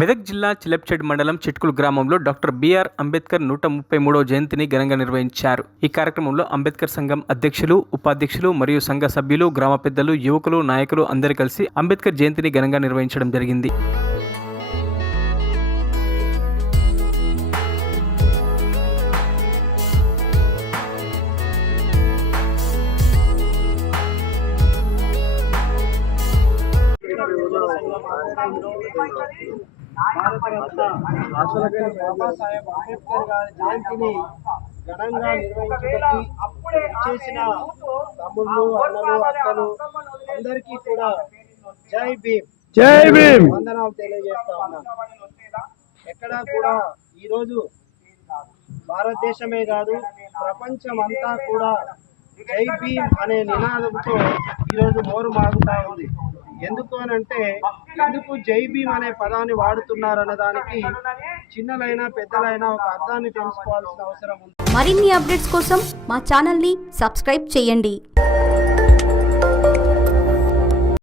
మెదక్ జిల్లా చిలప్చెడ్ మండలం చిట్కుల్ గ్రామంలో డాక్టర్ బిఆర్ అంబేద్కర్ 133వ జయంతిని ఘనంగా నిర్వహించారు. ఈ కార్యక్రమంలో అంబేద్కర్ సంఘం అధ్యక్షులు, ఉపాధ్యక్షులు మరియు సంఘ సభ్యులు, గ్రామ పెద్దలు, యువకులు, నాయకులు అందరూ కలిసి అంబేద్కర్ జయంతిని ఘనంగా నిర్వహించడం జరిగింది. బాబాసాహెబ్ అంబేద్కర్ గారి జయంతిని ఘనంగా నిర్వహించడానికి చేసిన తమ్ముళ్ళు, అన్నలు, అక్కలు అందరికీ కూడా జై భీమ్, జై భీమ్ వందనాలు తెలియజేస్తా ఉన్నాను. ఎక్కడా కూడా ఈరోజు భారతదేశమే కాదు ప్రపంచం అంతా కూడా జై భీమ్ అనే నినాదంతో ఈరోజు మోరు మాగుతా ఉంది. ఎందుకు అని అంటే, ఎందుకు జై భీమ్ అనే పదాన్ని వాడుతున్నారన్న దానికి చిన్నలైనా పెద్దలైనా ఒక అర్థాన్ని తెలుసుకోవాల్సిన అవసరం ఉంది. మరిన్ని అప్డేట్స్ కోసం మా ఛానల్ని సబ్స్క్రైబ్ చేయండి.